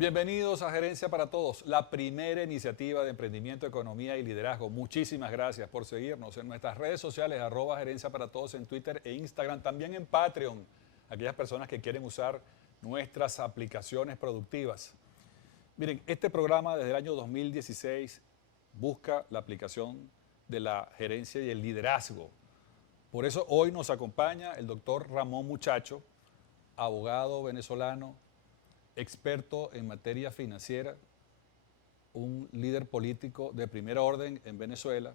Bienvenidos a Gerencia para Todos, la primera iniciativa de emprendimiento, economía y liderazgo. Muchísimas gracias por seguirnos en nuestras redes sociales, @Gerencia para Todos en Twitter e Instagram, también en Patreon, aquellas personas que quieren usar nuestras aplicaciones productivas. Miren, este programa desde el año 2016 busca la aplicación de la gerencia y el liderazgo. Por eso hoy nos acompaña el doctor Ramón Muchacho, abogado venezolano, experto en materia financiera, un líder político de primer orden en Venezuela.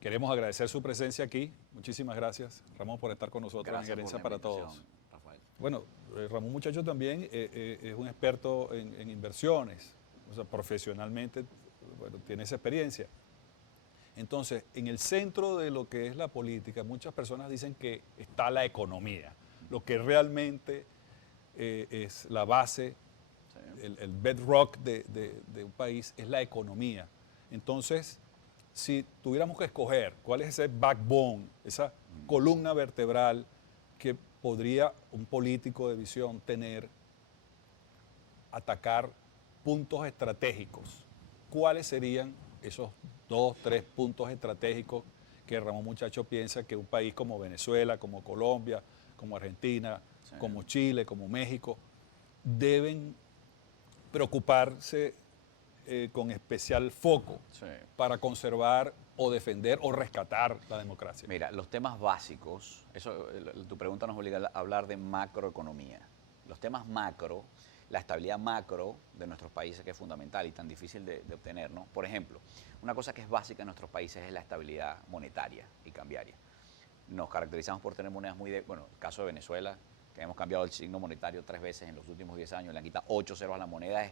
Queremos agradecer su presencia aquí. Muchísimas gracias, Ramón, por estar con nosotros en Gerencia para Todos. Rafael. Bueno, Ramón Muchacho también es un experto en inversiones, o sea, profesionalmente, bueno, tiene esa experiencia. Entonces, en el centro de lo que es la política, muchas personas dicen que está la economía, lo que realmente es la base, el bedrock de un país es la economía. Entonces, si tuviéramos que escoger cuál es ese backbone, esa columna vertebral que podría un político de visión tener, atacar puntos estratégicos, ¿cuáles serían esos 2, 3 puntos estratégicos que Ramón Muchacho piensa que un país como Venezuela, como Colombia, como Argentina, como Chile, como México, deben preocuparse con especial foco para conservar o defender o rescatar la democracia? Mira, los temas básicos, tu pregunta nos obliga a hablar de macroeconomía. Los temas macro, la estabilidad macro de nuestros países, que es fundamental y tan difícil de obtener, ¿no? Por ejemplo, una cosa que es básica en nuestros países es la estabilidad monetaria y cambiaria. Nos caracterizamos por tener monedas bueno, el caso de Venezuela, que hemos cambiado el signo monetario 3 veces en los últimos 10 años, le han quitado 8 ceros a la moneda,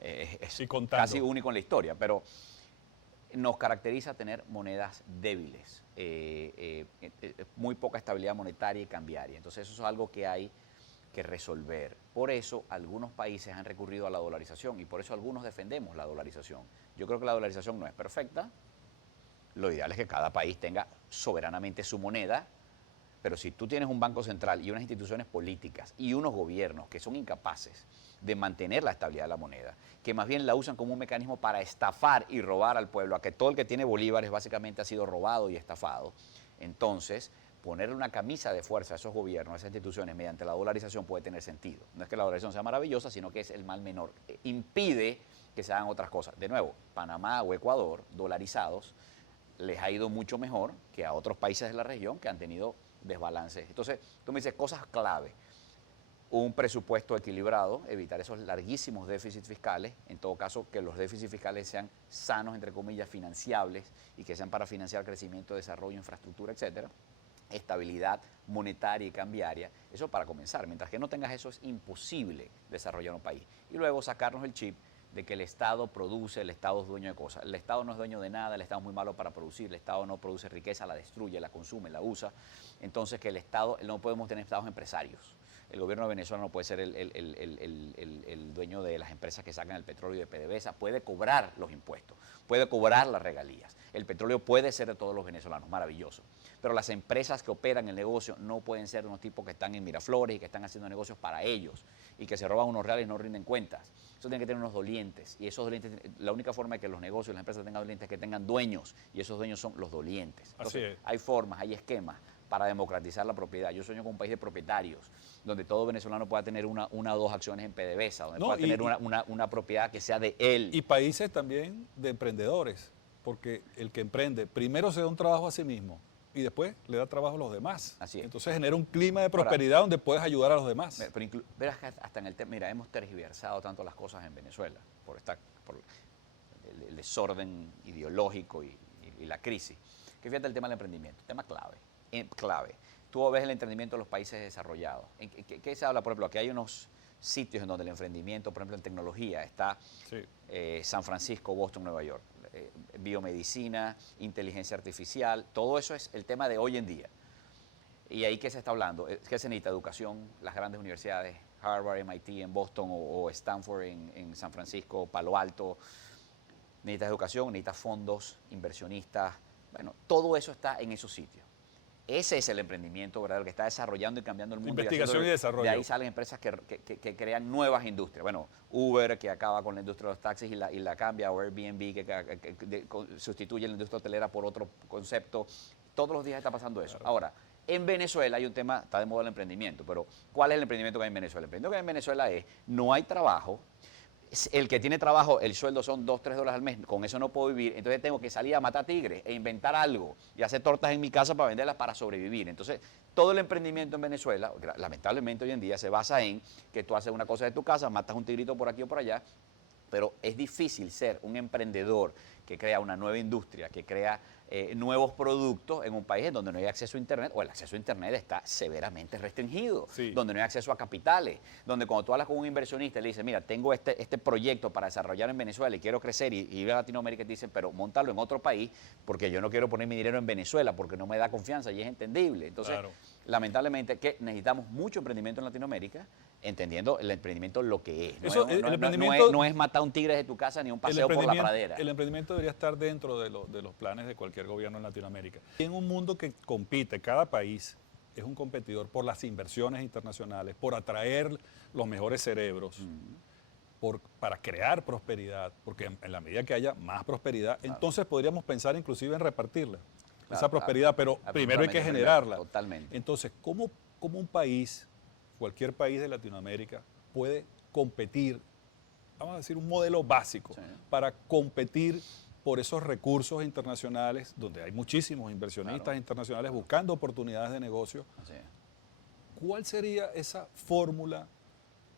es casi único en la historia, pero nos caracteriza tener monedas débiles, muy poca estabilidad monetaria y cambiaria. Entonces eso es algo que hay que resolver. Por eso algunos países han recurrido a la dolarización y por eso algunos defendemos la dolarización. Yo creo que la dolarización no es perfecta. Lo ideal es que cada país tenga soberanamente su moneda, pero si tú tienes un banco central y unas instituciones políticas y unos gobiernos que son incapaces de mantener la estabilidad de la moneda, que más bien la usan como un mecanismo para estafar y robar al pueblo, a que todo el que tiene bolívares básicamente ha sido robado y estafado, entonces ponerle una camisa de fuerza a esos gobiernos, a esas instituciones mediante la dolarización puede tener sentido. No es que la dolarización sea maravillosa, sino que es el mal menor. Impide que se hagan otras cosas. De nuevo, Panamá o Ecuador, dolarizados, les ha ido mucho mejor que a otros países de la región que han tenido desbalances. Entonces, tú me dices cosas clave. Un presupuesto equilibrado, evitar esos larguísimos déficits fiscales, en todo caso que los déficits fiscales sean sanos, entre comillas, financiables y que sean para financiar crecimiento, desarrollo, infraestructura, etcétera. Estabilidad monetaria y cambiaria, eso para comenzar. Mientras que no tengas eso es imposible desarrollar un país. Y luego sacarnos el chip de que el Estado produce, el Estado es dueño de cosas. El Estado no es dueño de nada, el Estado es muy malo para producir, el Estado no produce riqueza, la destruye, la consume, la usa. Entonces que el Estado, no podemos tener estados empresarios. El gobierno de Venezuela no puede ser el dueño de las empresas que sacan el petróleo y de PDVSA, puede cobrar los impuestos, puede cobrar las regalías. El petróleo puede ser de todos los venezolanos, maravilloso. Pero las empresas que operan el negocio no pueden ser unos tipos que están en Miraflores y que están haciendo negocios para ellos y que se roban unos reales y no rinden cuentas. Eso tiene que tener unos dolientes y esos dolientes, la única forma de que los negocios y las empresas tengan dolientes es que tengan dueños y esos dueños son los dolientes. Entonces, hay formas, hay esquemas para democratizar la propiedad. Yo sueño con un país de propietarios, donde todo venezolano pueda tener una o dos acciones en PDVSA, donde pueda tener una propiedad que sea de él. Y países también de emprendedores, porque el que emprende primero se da un trabajo a sí mismo y después le da trabajo a los demás. Así es. Entonces genera un clima de prosperidad donde puedes ayudar a los demás. Pero verás que hasta en el tema, mira, hemos tergiversado tanto las cosas en Venezuela por el desorden ideológico y la crisis. Que fíjate el tema del emprendimiento, tema clave. Tú ves el emprendimiento de los países desarrollados. ¿Qué se habla? Por ejemplo, aquí hay unos sitios en donde el emprendimiento, por ejemplo, en tecnología, está San Francisco, Boston, Nueva York. Biomedicina, inteligencia artificial, todo eso es el tema de hoy en día. ¿Y ahí qué se está hablando? ¿Qué se necesita? Educación, las grandes universidades, Harvard, MIT en Boston o Stanford en San Francisco, Palo Alto. Necesitas educación, necesitas fondos, inversionistas. Bueno, todo eso está en esos sitios. Ese es el emprendimiento verdadero que está desarrollando y cambiando el mundo. Investigación y desarrollo. De ahí salen empresas que crean nuevas industrias. Bueno, Uber, que acaba con la industria de los taxis y la cambia, o Airbnb, que sustituye la industria hotelera por otro concepto. Todos los días está pasando eso. Claro. Ahora, en Venezuela hay un tema, está de moda el emprendimiento, pero ¿cuál es el emprendimiento que hay en Venezuela? El emprendimiento que hay en Venezuela es, no hay trabajo. El que tiene trabajo, el sueldo son $2, $3 al mes, con eso no puedo vivir, entonces tengo que salir a matar tigres e inventar algo y hacer tortas en mi casa para venderlas para sobrevivir. Entonces, todo el emprendimiento en Venezuela, lamentablemente hoy en día, se basa en que tú haces una cosa de tu casa, matas un tigrito por aquí o por allá, pero es difícil ser un emprendedor que crea una nueva industria, que crea nuevos productos en un país en donde no hay acceso a Internet, o el acceso a Internet está severamente restringido, Sí. donde no hay acceso a capitales, donde cuando tú hablas con un inversionista y le dices, mira, tengo este proyecto para desarrollar en Venezuela y quiero crecer y ir a Latinoamérica, y te dicen, pero montalo en otro país, porque yo no quiero poner mi dinero en Venezuela, porque no me da confianza y es entendible. Entonces, Claro. lamentablemente, que necesitamos mucho emprendimiento en Latinoamérica, entendiendo el emprendimiento lo que es. Eso, el emprendimiento- no es matar un tigre de tu casa ni un paseo por la pradera. El emprendimiento debería estar dentro de los planes de cualquier gobierno en Latinoamérica. En un mundo que compite, cada país es un competidor por las inversiones internacionales, por atraer los mejores cerebros, para crear prosperidad, porque en la medida que haya más prosperidad, entonces podríamos pensar inclusive en repartirla, esa prosperidad, pero primero hay que absolutamente, generarla. totalmente. Entonces, ¿cómo un país, cualquier país de Latinoamérica, puede competir, vamos a decir, un modelo básico Sí. para competir por esos recursos internacionales, donde hay muchísimos inversionistas Claro. internacionales buscando oportunidades de negocio? Así es. ¿Cuál sería esa fórmula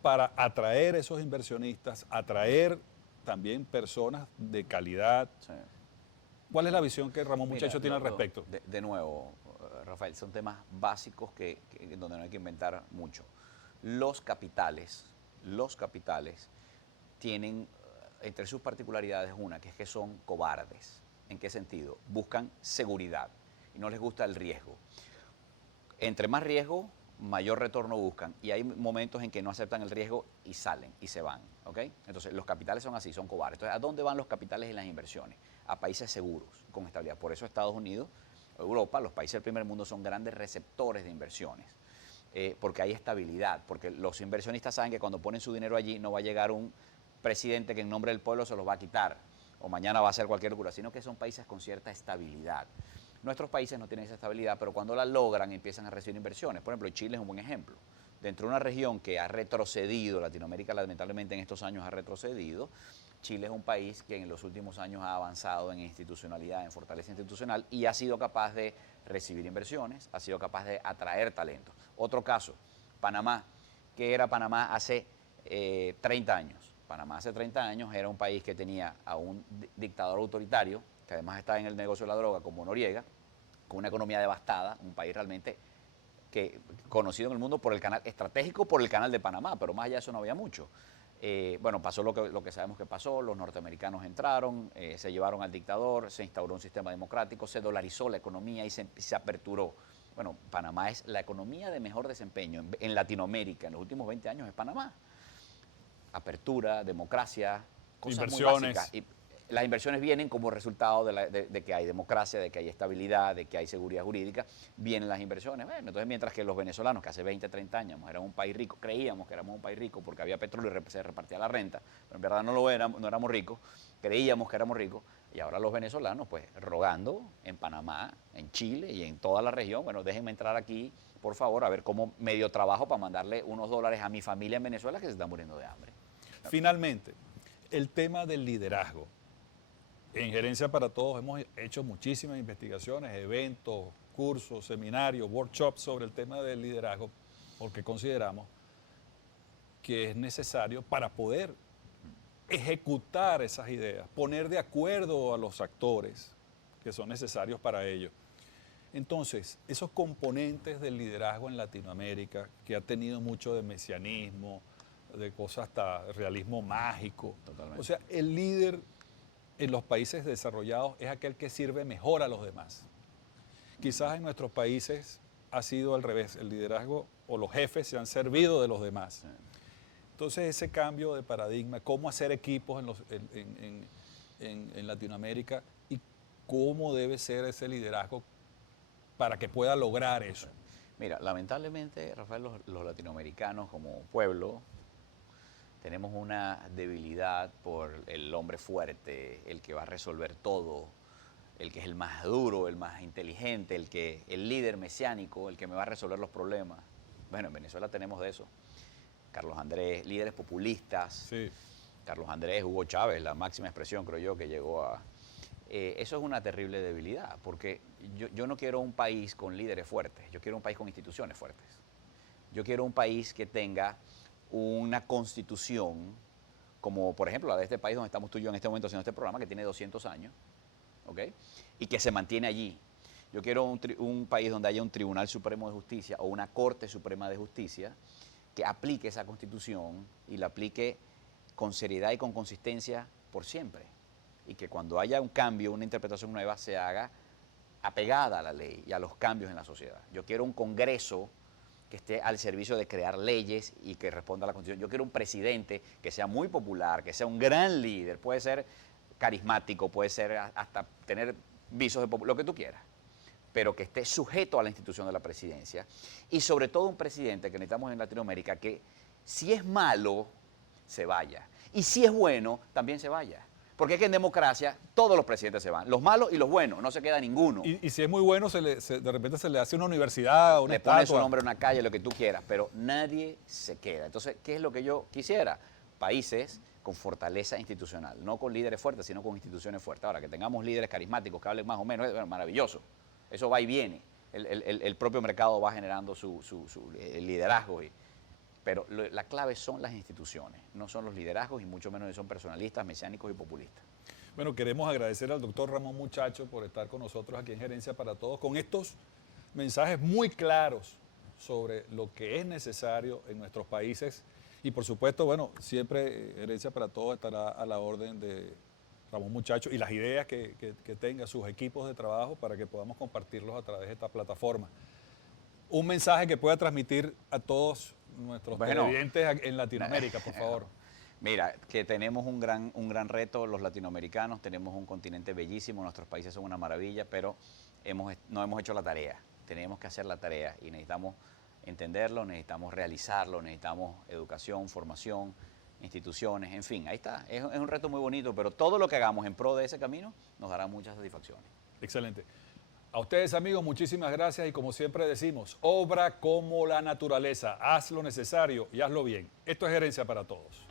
para atraer esos inversionistas, atraer también personas de calidad? Sí. ¿Cuál es la visión que Ramón Mira, Muchacho tiene al respecto? De nuevo, Rafael, son temas básicos donde no hay que inventar mucho. Los capitales tienen entre sus particularidades una, que es que son cobardes. ¿En qué sentido? Buscan seguridad y no les gusta el riesgo. Entre más riesgo, mayor retorno buscan. Y hay momentos en que no aceptan el riesgo y salen y se van. ¿Ok? Entonces, los capitales son así, son cobardes. Entonces, ¿a dónde van los capitales y las inversiones? A países seguros, con estabilidad. Por eso Estados Unidos, Europa, los países del primer mundo son grandes receptores de inversiones. Porque hay estabilidad, porque los inversionistas saben que cuando ponen su dinero allí no va a llegar un presidente que en nombre del pueblo se los va a quitar o mañana va a hacer cualquier locura, sino que son países con cierta estabilidad. Nuestros países no tienen esa estabilidad, pero cuando la logran empiezan a recibir inversiones. Por ejemplo, Chile es un buen ejemplo. Dentro de una región que ha retrocedido, Latinoamérica lamentablemente en estos años ha retrocedido, Chile es un país que en los últimos años ha avanzado en institucionalidad, en fortaleza institucional y ha sido capaz de recibir inversiones, ha sido capaz de atraer talento. Otro caso, Panamá. ¿Qué era Panamá hace 30 años? Panamá hace 30 años era un país que tenía a un dictador autoritario, que además está en el negocio de la droga, como Noriega, con una economía devastada, un país realmente conocido en el mundo por el canal estratégico, por el canal de Panamá, pero más allá de eso no había mucho. Bueno, pasó lo que sabemos que pasó, los norteamericanos entraron, se llevaron al dictador, se instauró un sistema democrático, se dolarizó la economía y se aperturó. Bueno, Panamá es la economía de mejor desempeño en Latinoamérica en los últimos 20 años, es Panamá. Apertura, democracia, cosas Inversiones. muy básicas. Y las inversiones vienen como resultado de que hay democracia, de que hay estabilidad, de que hay seguridad jurídica, vienen las inversiones. Bueno, entonces mientras que los venezolanos, que hace 20, 30 años éramos un país rico, creíamos que éramos un país rico porque había petróleo y se repartía la renta, pero en verdad no éramos ricos, creíamos que éramos ricos, y ahora los venezolanos, pues, rogando en Panamá, en Chile y en toda la región, bueno, déjenme entrar aquí, por favor, a ver cómo medio trabajo para mandarle unos dólares a mi familia en Venezuela que se está muriendo de hambre. Finalmente, el tema del liderazgo. En Gerencia para Todos hemos hecho muchísimas investigaciones, eventos, cursos, seminarios, workshops sobre el tema del liderazgo, porque consideramos que es necesario para poder ejecutar esas ideas, poner de acuerdo a los actores que son necesarios para ello. Entonces, esos componentes del liderazgo en Latinoamérica, que ha tenido mucho de mesianismo, de cosas hasta realismo mágico. Totalmente. O sea, el líder en los países desarrollados es aquel que sirve mejor a los demás. Quizás en nuestros países ha sido al revés, el liderazgo o los jefes se han servido de los demás. Entonces ese cambio de paradigma, cómo hacer equipos en Latinoamérica y cómo debe ser ese liderazgo para que pueda lograr eso? Mira, lamentablemente, Rafael, los latinoamericanos como pueblo tenemos una debilidad por el hombre fuerte, el que va a resolver todo, el que es el más duro, el más inteligente, el líder mesiánico, el que me va a resolver los problemas. Bueno, en Venezuela tenemos de eso. Carlos Andrés, líderes populistas. Sí. Carlos Andrés, Hugo Chávez, la máxima expresión, creo yo, que llegó a... eso es una terrible debilidad, porque yo no quiero un país con líderes fuertes, yo quiero un país con instituciones fuertes. Yo quiero un país que tenga una constitución, como por ejemplo la de este país donde estamos tú y yo en este momento haciendo este programa, que tiene 200 años, ¿ok? Y que se mantiene allí. Yo quiero un país donde haya un Tribunal Supremo de Justicia o una Corte Suprema de Justicia que aplique esa constitución y la aplique con seriedad y con consistencia por siempre. Y que cuando haya un cambio, una interpretación nueva, se haga apegada a la ley y a los cambios en la sociedad. Yo quiero un Congreso que esté al servicio de crear leyes y que responda a la Constitución. Yo quiero un presidente que sea muy popular, que sea un gran líder, puede ser carismático, puede ser hasta tener visos de lo que tú quieras, pero que esté sujeto a la institución de la presidencia. Y sobre todo un presidente que necesitamos en Latinoamérica que si es malo, se vaya. Y si es bueno, también se vaya. Porque es que en democracia todos los presidentes se van, los malos y los buenos, no se queda ninguno. Y si es muy bueno, de repente se le hace una universidad, una le pone su estatua. nombre en una calle, lo que tú quieras, pero nadie se queda. Entonces, ¿qué es lo que yo quisiera? Países con fortaleza institucional, no con líderes fuertes, sino con instituciones fuertes. Ahora, que tengamos líderes carismáticos que hablen más o menos, es maravilloso. Eso va y viene. El propio mercado va generando su liderazgo. Pero la clave son las instituciones, no son los liderazgos y mucho menos son personalistas, mesiánicos y populistas. Bueno, queremos agradecer al doctor Ramón Muchacho por estar con nosotros aquí en Gerencia para Todos con estos mensajes muy claros sobre lo que es necesario en nuestros países. Y por supuesto, bueno, siempre Gerencia para Todos estará a la orden de Ramón Muchacho y las ideas que tenga sus equipos de trabajo para que podamos compartirlos a través de esta plataforma. Un mensaje que pueda transmitir a todos nuestros televidentes en Latinoamérica, por favor. Mira, que tenemos un gran reto los latinoamericanos, tenemos un continente bellísimo, nuestros países son una maravilla, pero no hemos hecho la tarea. Tenemos que hacer la tarea y necesitamos entenderlo, necesitamos realizarlo, necesitamos educación, formación, instituciones, en fin, ahí está. Es un reto muy bonito, pero todo lo que hagamos en pro de ese camino nos dará muchas satisfacciones. Excelente. A ustedes, amigos, muchísimas gracias y como siempre decimos, obra como la naturaleza, haz lo necesario y hazlo bien. Esto es Gerencia para Todos.